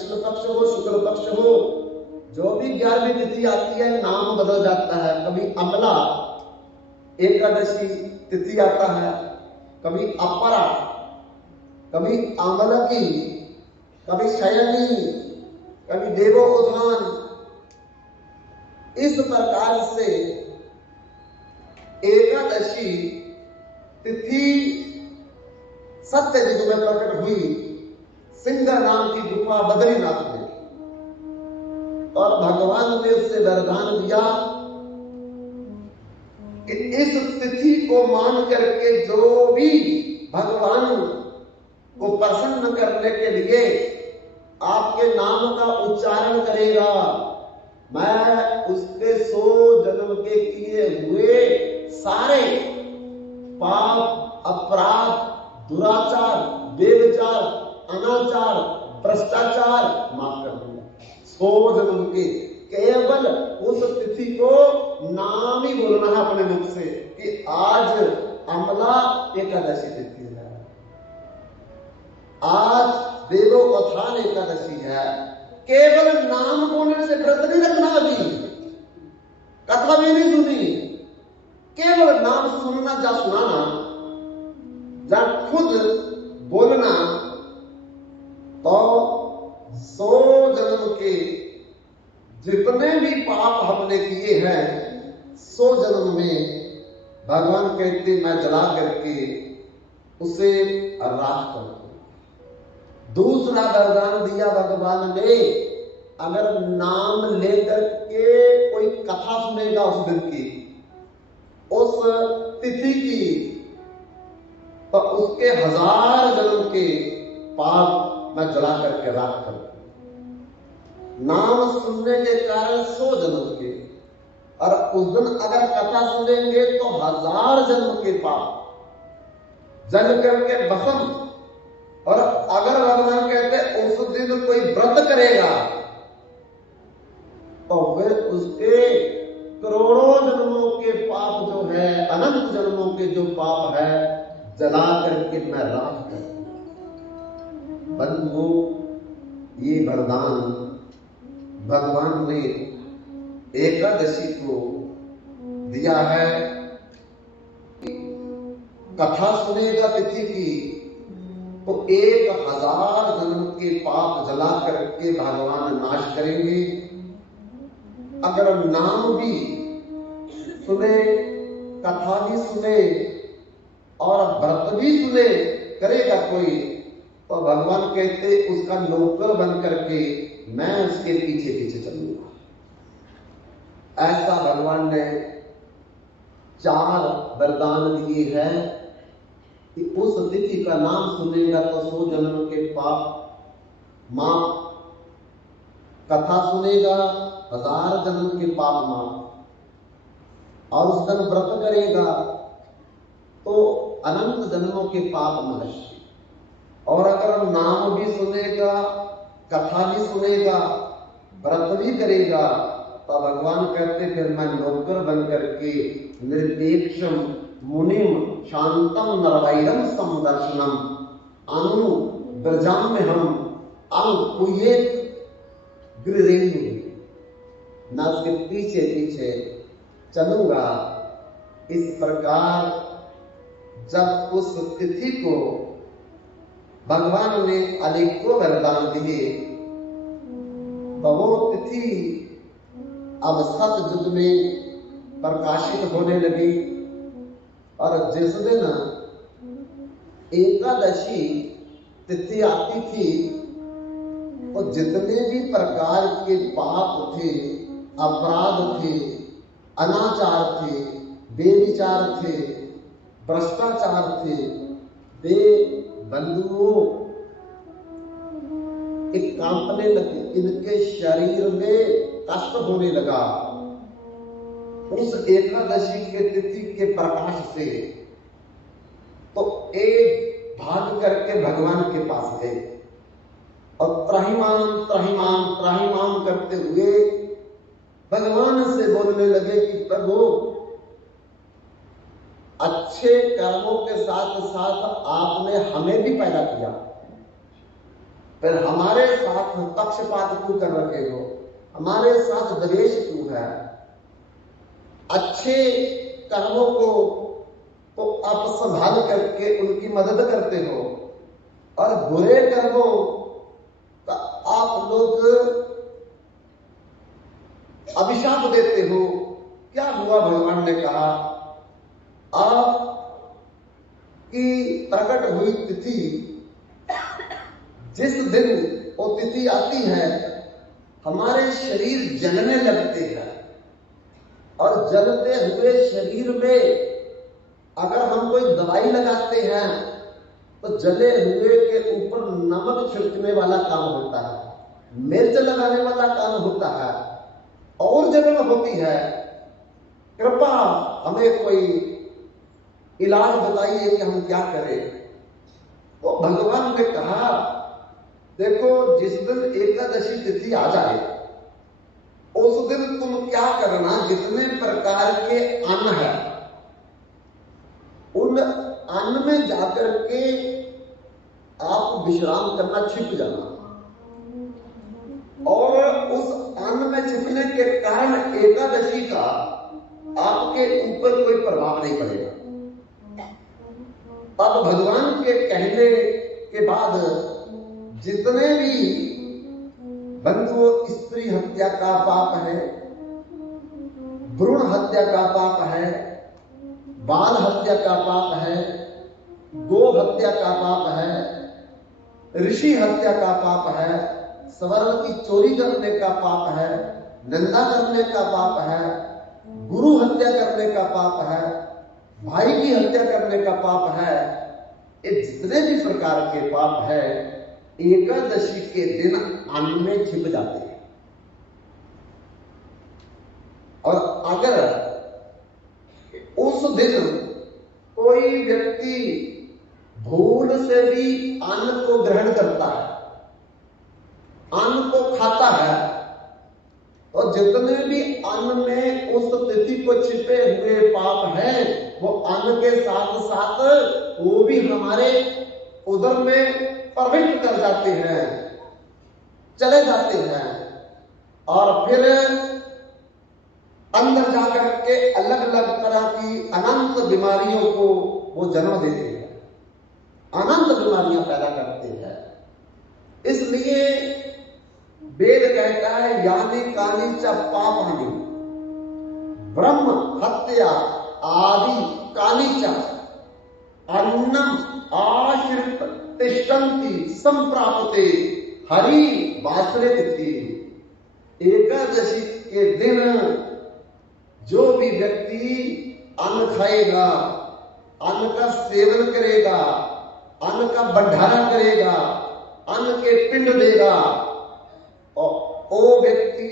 कृष्ण पक्ष हो शुक्ल पक्ष हो, जो भी 11वीं तिथि आती है नाम बदल जाता है। कभी अमला एकादशी तिथि आता है, कभी अपरा, कभी अमलकी, कभी शयनी, कभी देवो उत्थान। इस प्रकार से एकादशी तिथि सत्य युग में प्रकट हुई सिंह नाम की गुफा बद्रीनाथ में, और भगवान ने उससे वरदान दिया कि इस तिथि को मान करके जो भी भगवान को प्रसन्न करने के लिए आपके नाम का उच्चारण करेगा, मैं उसके 100 जन्म के किए हुए सारे पाप, अपराध, दुराचार, व्यभिचार, अनाचार, भ्रष्टाचार माफ कर दूंगा। 100 जन्म के। केवल उस तिथि को नाम ही बोलना है अपने मुख से कि आज अमला एकादशी तिथि है, आज देवोत्थान एकादशी है। केवल नाम बोलने से व्रत नहीं रखना, अभी कथा भी नहीं सुनी, केवल नाम सुनना जा सुनाना, जा खुद बोलना, तो 100 जन्म के जितने भी पाप हमने किए हैं 100 जन्म में भगवान कहते मैं जला करके उसे राख कर दूं। दूसरा वरदान दिया भगवान ने, अगर नाम लेकर के कोई कथा सुनेगा उस दिन की, उस तिथि की, तो उसके 1000 जन्म के पाप मैं जला करके राख कर दूं। नाम सुनने के कारण 100 जन्म के, और उस दिन अगर कथा सुनेंगे तो 1000 जन्म के पाप जल करके भस्म। और अगर भगवान कहते उस दिन कोई व्रत करेगा तो फिर उसके करोड़ों जन्मों के पाप जो है, अनंत जन्मों के जो पाप है, जला करके मैं राख कर दूं। बंधु, ये वरदान भगवान ने एकादशी को दिया है। कथा सुनेगा तिथि की तो 1000 जन्म के पाप जला करके भगवान नाश करेंगे। अगर नाम भी सुने, कथा भी सुने और व्रत भी सुने करेगा कोई, तो भगवान कहते उसका नौकर बन करके मैं उसके पीछे पीछे चलूंगा। ऐसा भगवान ने 4 वरदान दिए हैं कि उस तिथि का नाम सुनेगा तो 100 जन्म के पाप माफ, कथा सुनेगा 1000 जन्म के पाप माफ, और उस दिन व्रत करेगा तो अनंत जन्मों के पाप नष्ट। और अगर नाम भी सुनेगा, कथा भी सुनेगा, व्रत भी करेगा, तो भगवान कहते फिर मैं नौकर बन करके निरपेक्षम मुनिम शांतम नरवैरम समदर्शनम अनु ब्रजाम में हम अंकुये गृहेंगे, ना उसके पीछे पीछे चलूंगा। इस प्रकार जब उस तिथि को भगवान ने अनेकों वरदान दिए, तो वो तिथि अब सत युग में प्रकाशित होने लगी। और जिस दिन एकादशी तिथि आती थी तो जितने भी प्रकार के पाप थे, अपराध थे, अनाचार थे, बेविचार थे, भ्रष्टाचार थे, वे बंधुओं एक कांपने लगे, इनके शरीर में कष्ट होने लगा। उस एकादशी के तिथि के प्रकाश से तो एक भाग करके भगवान के पास गए और त्राहिमाम त्राहिमाम त्राहिमाम करते हुए भगवान से बोलने लगे कि प्रभु, अच्छे कर्मों के साथ साथ आपने हमें भी पैदा किया, फिर हमारे साथ पक्षपात क्यों कर रहे हो, हमारे साथ द्वेष क्यों है? अच्छे कर्मों को तो आप संभाल करके उनकी मदद करते हो और बुरे कर्मों का आप लोग अभिशाप देते हो। क्या हुआ? भगवान ने कहा आप की प्रकट हुई तिथि, जिस दिन वो तिथि आती है हमारे शरीर जलने लगते हैं और जलते हुए शरीर में अगर हम कोई दवाई लगाते हैं तो जले हुए के ऊपर नमक छिड़कने वाला काम होता है, मिर्च लगाने वाला काम होता है और जलन होती है। कृपा हमें कोई इलाज बताइए कि हम क्या करें। तो भगवान ने कहा देखो, जिस दिन एकादशी तिथि आ जाए उस दिन तुम क्या करना, जितने प्रकार के अन्न है उन अन्न में जाकर के आप विश्राम करना, छिप जाना और उस अन्न में छिपने के कारण एकादशी का आपके ऊपर कोई प्रभाव नहीं पड़ेगा। अब भगवान के कहने के बाद जितने भी बंधुओं, स्त्री हत्या का पाप है, भ्रूण हत्या का पाप है, बाल हत्या का पाप है, गो हत्या का पाप है, ऋषि हत्या का पाप है, स्वर्ण की चोरी करने का पाप है, निंदा करने का पाप है, गुरु हत्या करने का पाप है, भाई की हत्या करने का पाप है, ये जितने भी प्रकार के पाप है एकादशी के दिन अन्न में छिप जाते हैं। और अगर उस दिन कोई व्यक्ति भूल से भी अन्न को ग्रहण करता है, अन्न को खाता है, और जितने भी अन्न में उस तिथि को छिपे हुए पाप हैं वो अन्न के साथ साथ वो भी हमारे उदर में प्रविष्ट कर जाते हैं, चले जाते हैं और फिर अंदर जाकर के अलग अलग तरह की अनंत बीमारियों को वो जन्म देते हैं, अनंत बीमारियां पैदा करते हैं। इसलिए वेद कहता है यानी कानी च पापानि ब्रह्म हत्या आदि कानी च अन्नम आश्रित तिष्ठन्ति संप्राप्ते हरि वासरे तिथि। एकादशी के दिन जो भी व्यक्ति अन्न खाएगा, अन्न का सेवन करेगा, अन्न का भंडारण करेगा, अन्न के पिंड देगा और वो व्यक्ति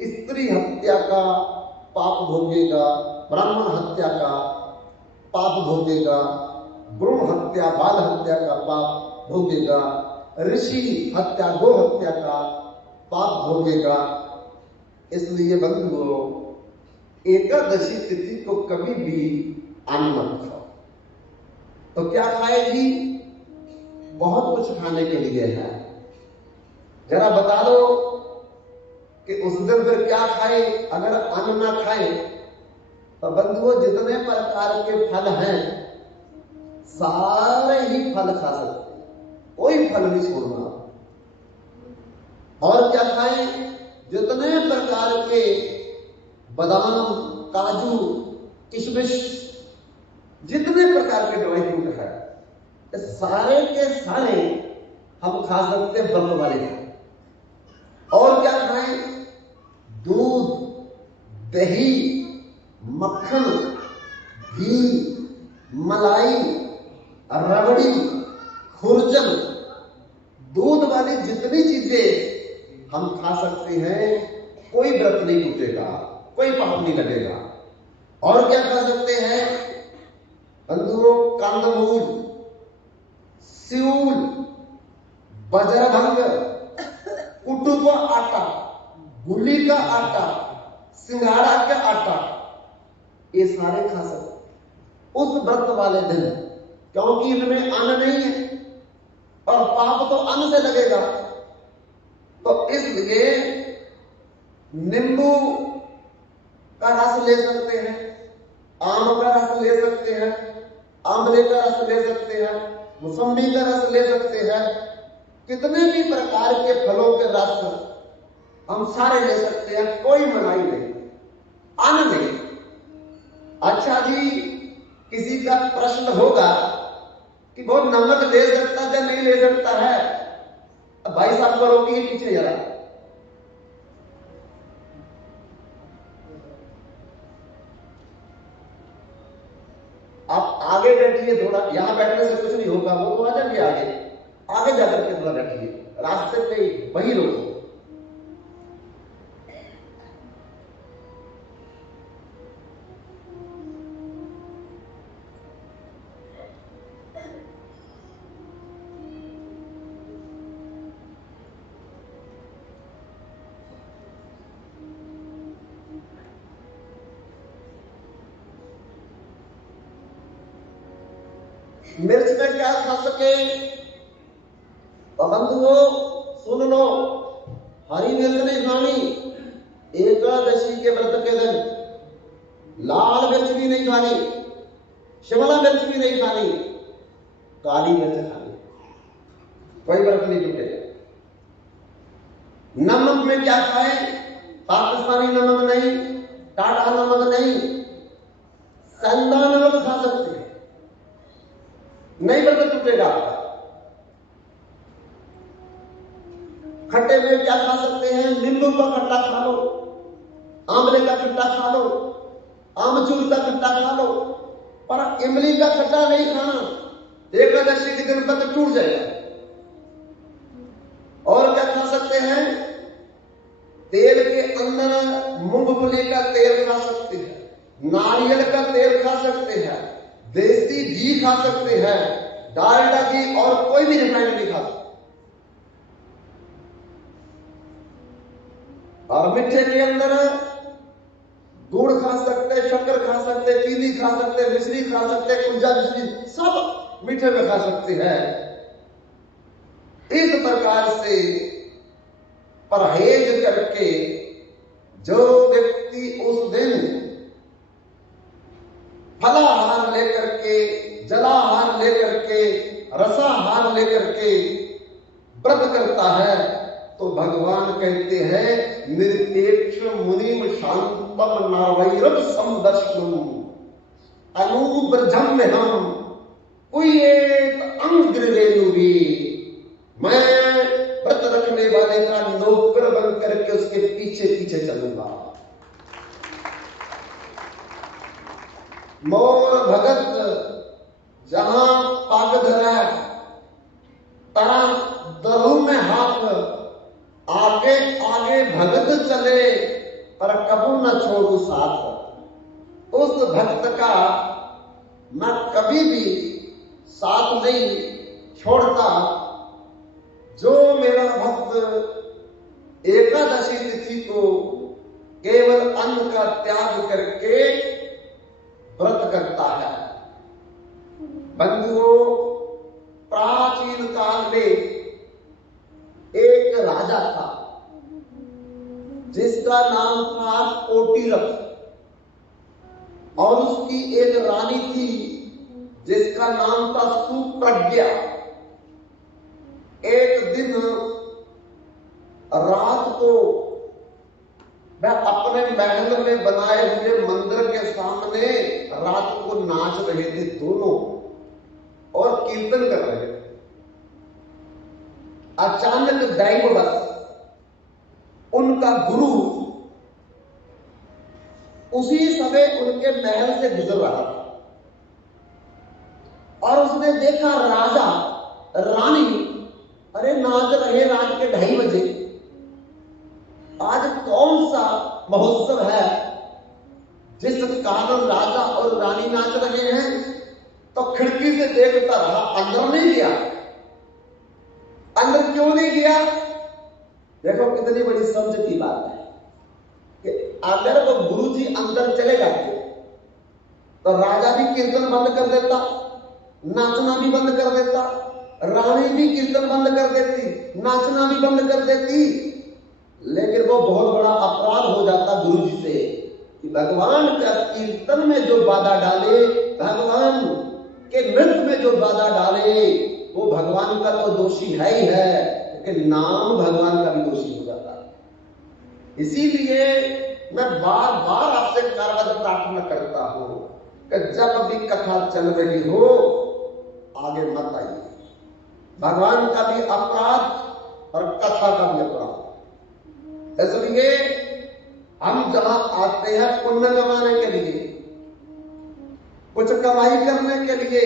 स्त्री हत्या का पाप भोगेगा, ब्राह्मण हत्या का पाप भोगेगा, भ्रूण हत्या, बाल हत्या का पाप भोगेगा, ऋषि हत्या, गो हत्या का पाप भोगेगा। इसलिए बंधुओं, एकादशी तिथि को कभी भी अन्न मत खाओ। तो क्या खाएगी? बहुत कुछ खाने के लिए है, जरा बता दो कि उस दिन फिर क्या खाए। अगर अन्न ना खाए तो बंधुओं जितने प्रकार के फल हैं सारे ही फल खा सकते हैं, कोई फल नहीं छोड़ना। और क्या खाएं? जितने प्रकार के बादाम, काजू, किशमिश, जितने प्रकार के ड्राई फ्रूट है सारे के सारे हम खा सकते हैं व्रत वाले दिन। और क्या खाएं? दूध, दही, मक्खन, घी, मलाई, रबड़ी, खुरचन, दूध वाली जितनी चीजें हम खा सकते हैं, कोई व्रत नहीं टूटेगा, कोई पाप नहीं लगेगा। और क्या खा सकते हैं बंधुओं? कंदमूल, सिऊल, बजरभंग, कुट्टू का आटा, गुली का आटा, सिंगाड़ा का आटा, ये सारे खा सकते उस व्रत वाले दिन, क्योंकि इनमें अन्न नहीं है। और पाप तो अन्न से लगेगा। तो इसलिए नींबू का रस ले सकते हैं, आम का रस ले सकते हैं, आंवले का रस ले सकते हैं, मौसम्बी का रस ले सकते हैं, कितने भी प्रकार के फलों के रस हम सारे ले सकते हैं, कोई मनाही नहीं, अन्न नहीं। अच्छा जी, किसी का प्रश्न होगा कि वो नमक ले सकता है या नहीं ले सकता है? भाई साहब को रोकिए पीछे जरा। आप आगे बैठिए थोड़ा, यहां बैठने से कुछ नहीं होगा, वो तो आ जाएंगे आगे, आगे जाकर के थोड़ा बैठिए, रास्ते पे वही रोको। मिर्च में क्या खा सके? बंधुओं सुन लो, हरी मिर्च नहीं खानी एकादशी के व्रत के दिन, लाल मिर्च भी नहीं खानी, शिमला मिर्च भी नहीं खानी, काली मिर्च खानी, कोई व्रत नहीं टूटेगा। नमक में क्या खाएं? पाकिस्तानी नमक नहीं, टाटा नमक नहीं, सेंधा नमक खा सकते हैं, नहीं व्रत टूटेगा आपका। खट्टे में क्या खा सकते हैं? नींबू का खट्टा खा लो, आंवले का खट्टा खा लो, आमचूर का खट्टा खा लो, पर इमली का खट्टा नहीं खाना, एकादशी के दिन व्रत टूट जाएगा। और क्या खा सकते हैं? तेल के अंदर मूंगफली का तेल खा सकते हैं, नारियल का तेल खा सकते हैं, देसी घी खा सकते हैं, डालडा घी, और कोई भी रिफाइंड नहीं खा सकते। और मीठे के अंदर गुड़ खा सकते, शक्कर खा सकते, चीनी खा सकते, मिश्री खा सकते, कुंजा मिश्री, सब मीठे में खा सकते हैं। इस प्रकार से परहेज करके जो व्यक्ति उस दिन फलाहार लेकर के, जलाहार लेकर के, रसाहार लेकर के व्रत करता है, तो भगवान कहते हैं निरपेक्ष मुनिम शांतम नावैरव समदर्शनम अनुब्रजम में हम कोई एक अंग्रेनु भी, मैं व्रत रखने वाले का नौकर बन करके उसके पीछे पीछे चलूंगा। मोर भगत जहां पाग धरा तरा दरू में हाथ, आगे आगे भगत चले पर कबू न छोड़ू साथ। उस भक्त का मैं कभी भी साथ नहीं छोड़ता। जो मेरा भक्त एकादशी तिथि को केवल अन्न का त्याग करके व्रत करता है। बंधुओं, प्राचीन काल में एक राजा था जिसका नाम था कोटिरथ, और उसकी एक रानी थी जिसका नाम था सुप्रज्ञा। एक दिन रात को वह अपने महल में बनाए हुए मंदिर के सामने रात को नाच रहे थे दोनों, और कीर्तन कर रहे थे। अचानक दैववश उनका गुरु उसी समय उनके महल से गुजर रहा था, और उसने देखा राजा रानी अरे नाच रहे रात के 2:30 बजे, आज कौन सा महोत्सव है जिस कारण राजा और रानी नाच रहे हैं। तो खिड़की से देखता रहा, अंदर नहीं गया। अंदर क्यों नहीं गया? देखो कितनी बड़ी समझ की बात है कि अगर वो गुरुजी अंदर चले जाते तो राजा भी कीर्तन बंद कर देता, नाचना भी बंद कर देता, रानी भी कीर्तन बंद कर देती, नाचना भी बंद कर देती, लेकिन वो बहुत बड़ा अपराध हो जाता गुरु जी से कि भगवान का कीर्तन में जो बाधा डाले, भगवान के नृत्य में जो बाधा डाले, वो भगवान का तो दोषी है ही है, लेकिन नाम भगवान का भी दोषी हो जाता है। इसीलिए मैं बार बार आपसे कारवद प्रार्थना करता हूं कि जब भी कथा चल रही हो आगे मत आइए। भगवान का भी अपराध और कथा का भी अपराध, इसलिए हम जहां आते हैं पुण्य कमाने के लिए, कुछ कमाई करने के लिए,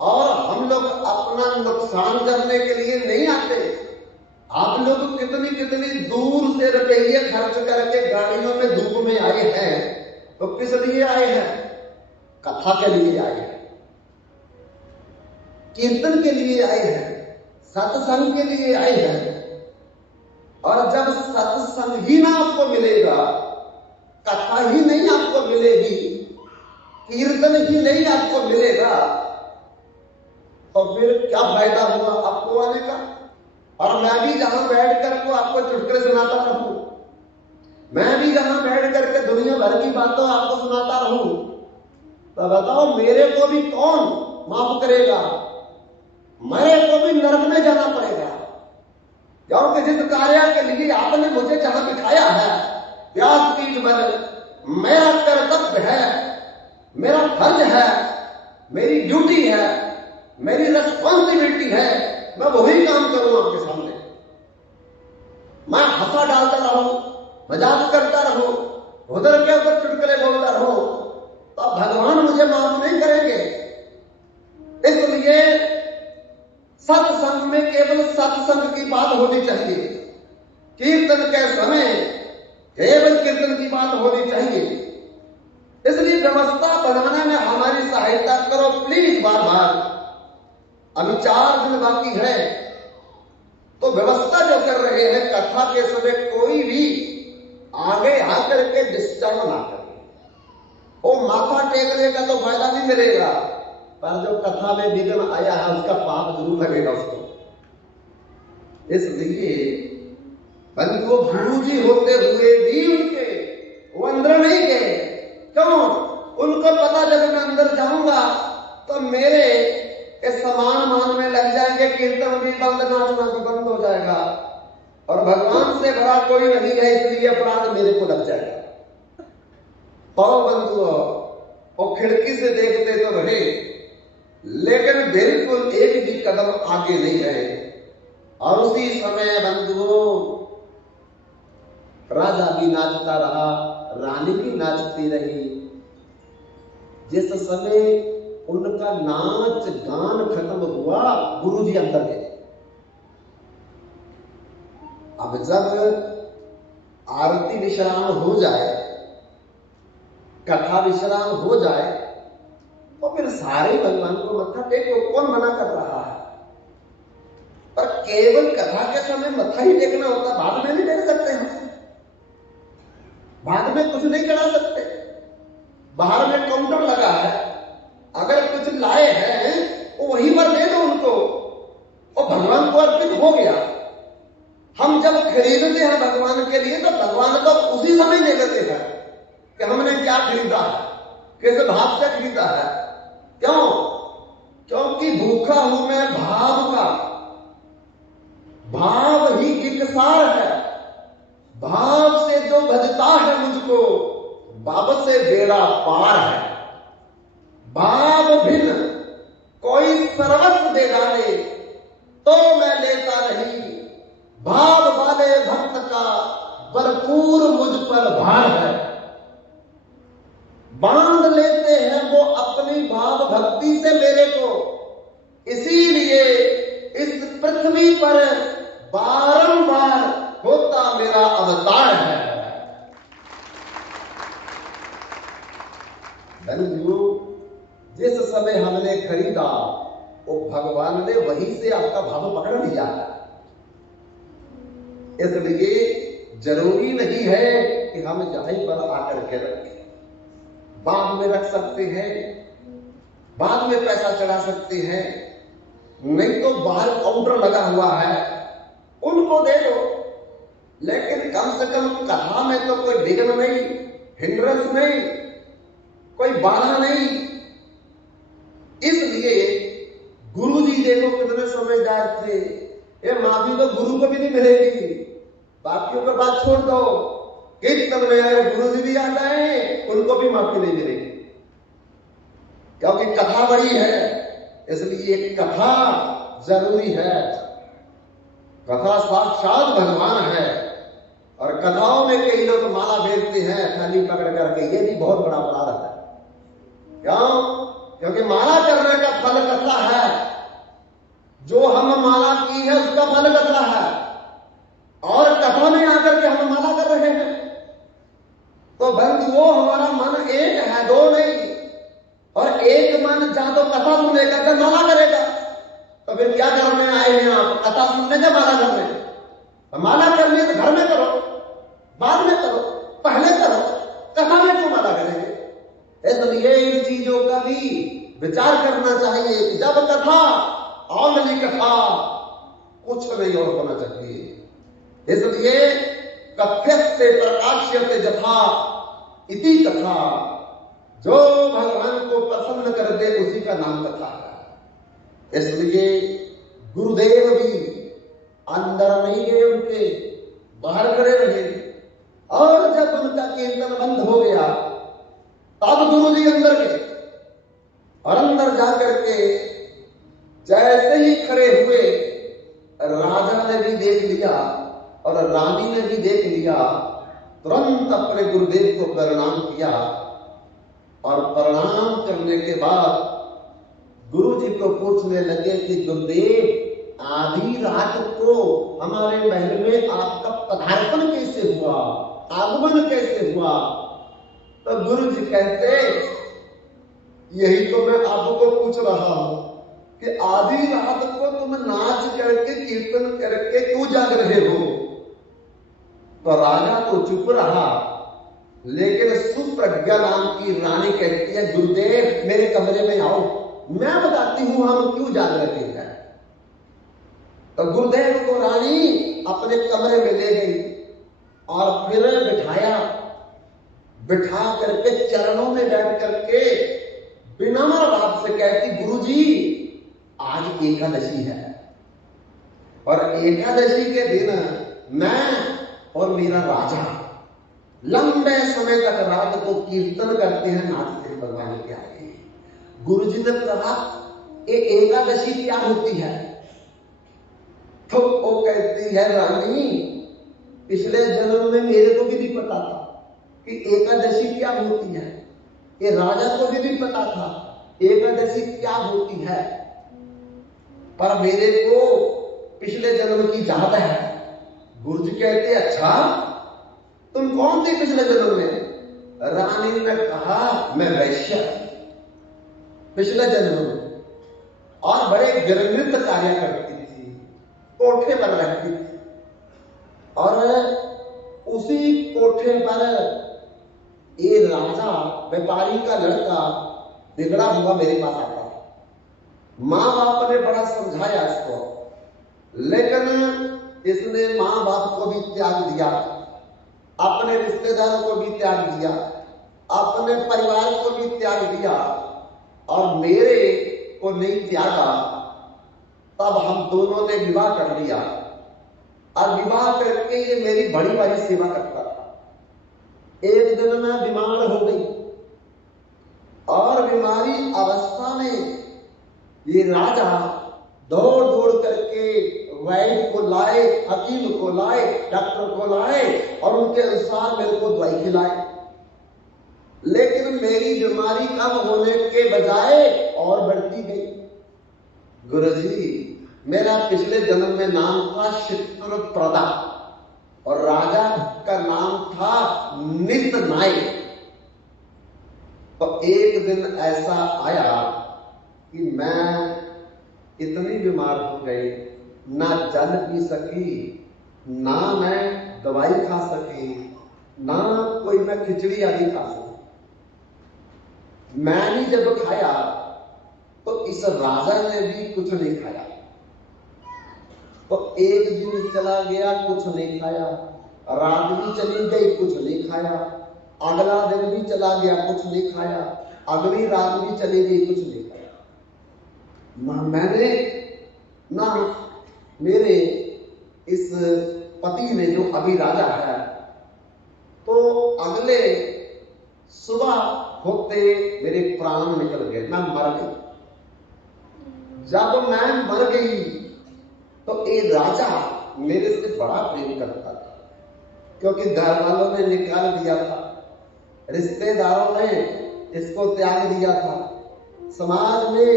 और हम लोग अपना नुकसान करने के लिए नहीं आते। आप लोग कितनी कितनी दूर से रुपये खर्च करके गाड़ियों में धूप में आए हैं, तो किस लिए आए हैं? कथा के लिए आए हैं, कीर्तन के लिए आए हैं, सत्संग के लिए आए हैं। और जब सत्संग ही ना आपको मिलेगा, कथा ही नहीं आपको मिलेगी, कीर्तन ही नहीं आपको मिलेगा, तो फिर क्या फायदा हुआ आपको आने का? और मैं भी जहां बैठ कर को आपको चुटकुले सुनाता रहूं, मैं भी जहां बैठ करके दुनिया भर की बातों आपको सुनाता रहूं, तो बताओ मेरे को भी कौन माफ करेगा? मेरे को भी नरक में जाना पड़ेगा, क्योंकि जिस कार्य के लिए आपने मुझे जहां बिठाया है, व्यासपीठ पर मेरा कर्तव्य है, मेरा फर्ज है, मेरी ड्यूटी है, मेरी रिस्पॉन्सिबिलिटी है, मैं वही काम करूं आपके सामने। मैं हंसा डालता रहूं, मजाक करता रहूं, उधर के उधर चुटकुले बोलता रहूं, तो भगवान मुझे माफ नहीं करेंगे। इसलिए सत्संग में केवल सत्संग की बात होनी चाहिए, कीर्तन के समय केवल कीर्तन की बात होनी चाहिए। इसलिए व्यवस्था बनाने में हमारी सहायता करो प्लीज, बार बार। अभी 4 दिन बाकी है, तो व्यवस्था जो कर रहे हैं कथा के समय कोई भी आगे आकर के डिस्टर्ब ना करे। वो माथा टेक लेगा तो फायदा नहीं मिलेगा, पर जो कथा में विघ्न आया है उसका पाप जरूर लगेगा उसको। इसलिए बंधुओं, गुरु जी होते हुए भी उनके वो अंदर नहीं गए। क्यों? उनको पता जब मैं अंदर जाऊंगा तो मेरे इस समान मान में लग जाएंगे, कीर्तन भी बंद, नाचना भी बंद हो जाएगा, और भगवान से बड़ा कोई नहीं है, इसलिए अपराध मेरे को लग जाएगा। तो बंधुओं, वो खिड़की से देखते तो रहे, लेकिन बिल्कुल एक भी कदम आगे नहीं गए। और उसी समय बंधुओं राजा भी नाचता रहा, रानी भी नाचती रही। जिस समय उनका नाच गान खत्म हुआ, गुरुजी अंदर गए। अब जब आरती विश्राम हो जाए, कथा विश्राम हो जाए, तो फिर सारे भगवान को मत्था टेको, कौन मना कर रहा है? पर केवल कथा के समय मत्था ही टेकना होता, बाद में नहीं टेक सकते हम, बाद में कुछ नहीं चढ़ा सकते। बाहर में काउंटर लगा है, अगर कुछ लाए हैं तो वहीं पर दे दो उनको, और भगवान को अर्पित हो गया। हम जब खरीदते हैं भगवान के लिए तो भगवान को उसी समय दे देते हैं कि हमने क्या खरीदा है, किस भाव से खरीदा है। क्यों? क्योंकि भूखा हूं मैं भाव का, भाव ही एक सार है। भाव से जो भजता है मुझको, बाब से बेड़ा पार है। भाव भिन्न कोई सर्वस्व दे डाले तो मैं लेता नहीं, भाव वाले भक्त का भरपूर मुझ पर भार है। बांध लेते हैं वो अपनी भाव भक्ति से मेरे को, इसीलिए इस पृथ्वी पर बारंबार होता मेरा अवतार है। बंधु, जिस समय हमने खरीदा वो भगवान ने वहीं से आपका भाव पकड़ लिया है। इसलिए जरूरी नहीं है कि हम यहीं पर आकर के रखें, बाद में रख सकते हैं, बाद में पैसा चढ़ा सकते हैं, नहीं तो बाहर काउंटर लगा हुआ है, उनको दे दो। लेकिन कम से कम कथा में तो कोई विघ्न नहीं, हिंड्रेंस नहीं, कोई बाधा नहीं। इसलिए गुरु जी देखो कितने समझदार थे। ये माफी तो गुरु को भी नहीं मिलेगी, बाकियों की बात छोड़ दो, कीर्तन में अगर गुरु जी भी आ जाए उनको भी माफी नहीं मिलेगी, क्योंकि कथा बड़ी है, इसलिए कथा जरूरी है। कथा साक्षात भगवान है। और कथाओं में कई लोग माला बेचते हैं थाली पकड़ करके, ये भी बहुत बड़ा अपराध है। क्यों? क्योंकि माला करने का फल कथा है, जो हम माला की है उसका फल कथा है। और कथा में आकर के हम माला कर रहे हैं, तो बंधु वो हमारा मन एक है, दो नहीं। और एक मन जहां तो कथा सुनेगा तो माला करेगा, तो फिर क्या करने आए हैं आप? कथा सुनने का माला करने? माला करनी तो घर में करो, बाद में करो, पहले करो, कथा में क्यों माला करेंगे? इसलिए इन चीजों का भी विचार करना चाहिए। जब कथा ओनली कथा, कुछ नहीं और होना चाहिए। इसलिए कथ्यते प्रकाश्यते जथा इति कथा, जो भगवान को प्रसन्न कर दे उसी का नाम कथा है। इसलिए गुरुदेव भी अंदर नहीं गए, उनके बाहर खड़े रहे। और जब उनका कीर्तन बंद हो गया तब गुरु जी अंदर गए, और अंदर जाकर के जैसे ही खड़े हुए, राजा ने भी देख लिया और रानी ने भी देख लिया। तुरंत अपने गुरुदेव को प्रणाम किया, और प्रणाम करने के बाद गुरु जी को पूछने लगे कि गुरुदेव, आधी रात को हमारे महल में आपका पदार्पण कैसे हुआ, आगमन कैसे हुआ? तो गुरु जी कहते, यही तो मैं आपको पूछ रहा हूं कि आधी रात को तुम नाच करके कीर्तन करके क्यों जाग रहे हो? तो राजा तो चुप रहा, लेकिन सुप्रज्ञा नाम की रानी कहती है, गुरुदेव मेरे कमरे में आओ, मैं बताती हूं हम क्यों जाग रहे हैं। तो गुरुदेव को रानी अपने कमरे में ले गई और फिर बिठाया, बिठा करके चरणों में बैठ करके विनम्र भाव से कहती, गुरुजी आज एकादशी है, और एकादशी के दिन मैं और मेरा राजा लंबे समय तक रात को कीर्तन करते हैं, नाचते हैं भगवान के आगे। गुरु जी ने कहा, ये एकादशी क्या होती है? तो वो कहती है, रानी पिछले जन्म में मेरे को भी नहीं पता था कि एकादशी क्या होती है, ये राजा को भी नहीं पता था एकादशी क्या होती है, पर मेरे को पिछले जन्म की याद है। गुरु जी कहते, अच्छा तुम कौन थे पिछले जन्म में? रानी ने कहा, मैं वैश्य पिछले जन्म में, और बड़े गिरमित कार्य करती थी, कोठे पर रहती थी, और उसी कोठे पर ये राजा व्यापारी का लड़का बिगड़ा हुआ मेरे पास आता। माँ बाप ने बड़ा समझाया इसको, लेकिन इसने माँ बाप को भी त्याग दिया, अपने रिश्तेदारों को भी त्याग दिया, अपने परिवार को भी त्याग दिया, और मेरे को नहीं त्यागा। तब हम दोनों ने विवाह कर लिया, और विवाह करके ये मेरी बड़ी वाली सेवा करता था। एक दिन मैं बीमार हो गई, और बीमारी अवस्था में ये राजा दौड़ दौड़ करके वैद्य को लाए, हकीम को लाए, डॉक्टर को लाए, और उनके अनुसार मेरे को दवाई खिलाए। लेकिन मेरी बीमारी कम होने के बजाय और बढ़ती गई। गुरुजी, मेरा पिछले जन्म में नाम था शित्रप्रदा, और राजा का नाम था नित नायक। तो एक दिन ऐसा आया कि मैं इतनी बीमार हो गई, ना जल पी सकी, ना मैं दवाई खा सकी, ना कोई मैं खिचड़ी आदि खा सकी। मैंने जब खाया तो इस राजा ने भी कुछ नहीं खाया। तो एक दिन चला गया, कुछ नहीं खाया। रात भी चली गई, कुछ नहीं खाया। अगला दिन भी चला गया, कुछ नहीं खाया। अगली रात भी चली गई, कुछ नहीं खाया। मैंने ना मेरे इस पति ने, जो अभी राजा है, तो अगले सुबह होते मेरे प्राण निकल गए, मैं मर गई। जब मैं मर गई तो ये राजा मेरे से बड़ा प्रेम करता था, क्योंकि घर वालों ने निकाल दिया था, रिश्तेदारों ने इसको त्याग दिया था, समाज में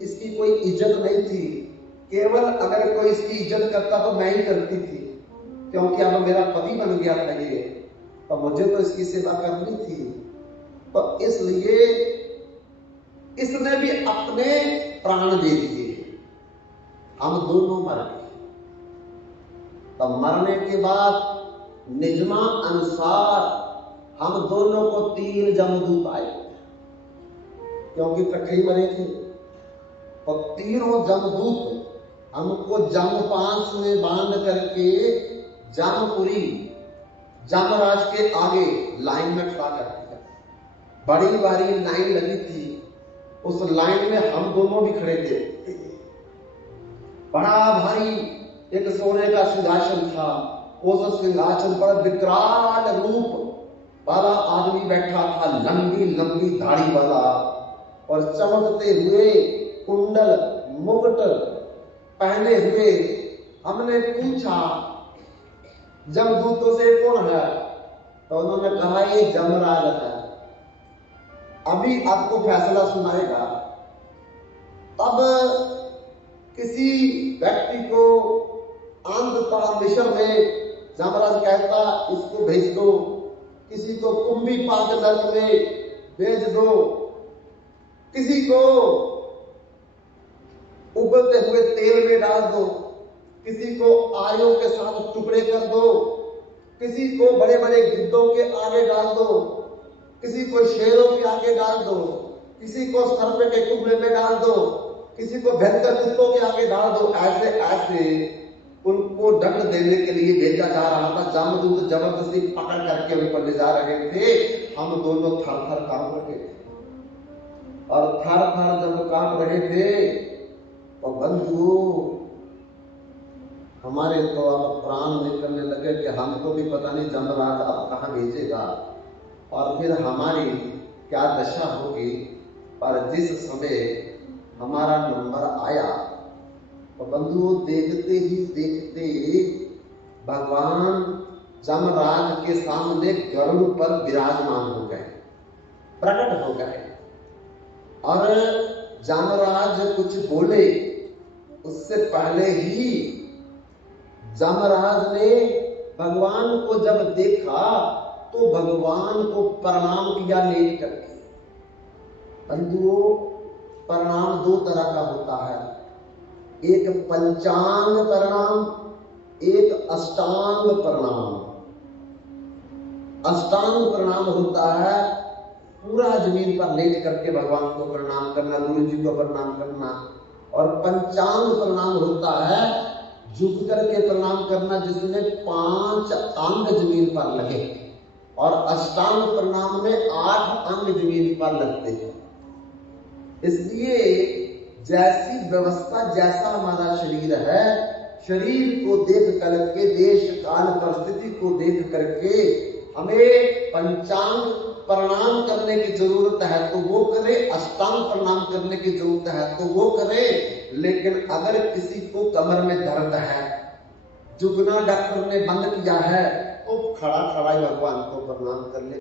इसकी कोई इज्जत नहीं थी। केवल अगर कोई इसकी इज्जत करता तो मैं ही करती थी, क्योंकि अब मेरा पति बन गया था ये, तो मुझे तो इसकी सेवा करनी थी। तो इसलिए इसने भी अपने प्राण दे दिए। हम दोनों मर गए। तब मरने के बाद निजमा अनुसार हम दोनों को 3 जमदूत आए, क्योंकि इकट्ठे ही मरे थे। तो तीनों जमदूत हमको जमपास में बांध करके जमपुरी जमराज के आगे लाइन में खड़ा कर दिया। बड़ी बारी लाइन लगी थी, उस लाइन में हम दोनों भी खड़े थे। बड़ा भारी एक सोने का सिंहासन था, उस सिंहासन पर विकराल रूप वाला आदमी बैठा था, लंबी लंबी दाढ़ी वाला, और चमकते हुए कुंडल मुकुट पहने हुए। हमने पूछा जमदूतों से कौन है, तो उन्होंने कहा ये जमराज है, अभी आपको फैसला सुनाएगा। तब किसी व्यक्ति को आंध्र मिश्र में जमराज कहता इसको भेज दो, किसी को कुंभी पाक नर्क में भेज दो, किसी को उबलते हुए तेल में डाल दो, किसी को आयों के साथ टुकड़े कर दो, किसी को बड़े बड़े गिद्धों के आगे डाल दो, किसी को शेरों के आगे डाल दो, किसी को सर्प के कुएं में डाल दो, किसी को भयंकर कुत्तों के आगे डाल दो। ऐसे ऐसे उनको दंड देने के लिए भेजा जा रहा था। जमदूत जबरदस्ती पकड़ करके उन पर ले जा रहे थे। हम दोनों थर थर कांप रहे थे, और थर थर जब कांप रहे थे तो बंधुओं हमारे तो अब प्राण निकलने लगे कि हमको भी पता नहीं जमराज अब कहाँ भेजेगा और फिर हमारी क्या दशा होगी। पर जिस समय हमारा नंबर आया तो बंधुओं देखते ही देखते भगवान जमराज के सामने गरुड़ पर विराजमान हो गए, प्रकट हो गए। और जमराज कुछ बोले उससे पहले ही जमराज ने भगवान को जब देखा तो भगवान को प्रणाम किया लेट करके। बंधुओं प्रणाम 2 तरह का होता है, एक पंचांग प्रणाम, एक अष्टांग प्रणाम। अष्टांग प्रणाम होता है पूरा जमीन पर लेट करके भगवान को प्रणाम करना, गुरु जी को प्रणाम करना। और पंचांग प्रणाम होता है झुक करके प्रणाम करना, जिसमें 5 अंग जमीन पर लगे। और अष्टांग प्रणाम में 8 अंग जमीन पर लगते हैं। इसलिए जैसी व्यवस्था, जैसा हमारा शरीर है, शरीर को देख करके, देश काल परिस्थिति को देख करके हमें पंचांग प्रणाम करने की जरूरत है तो वो करे, अष्टांग प्रणाम करने की जरूरत है तो वो करे। लेकिन अगर किसी को कमर में दर्द है, झुकना डॉक्टर ने बंद किया है, तो खड़ा खड़ा ही भगवान को प्रणाम कर ले।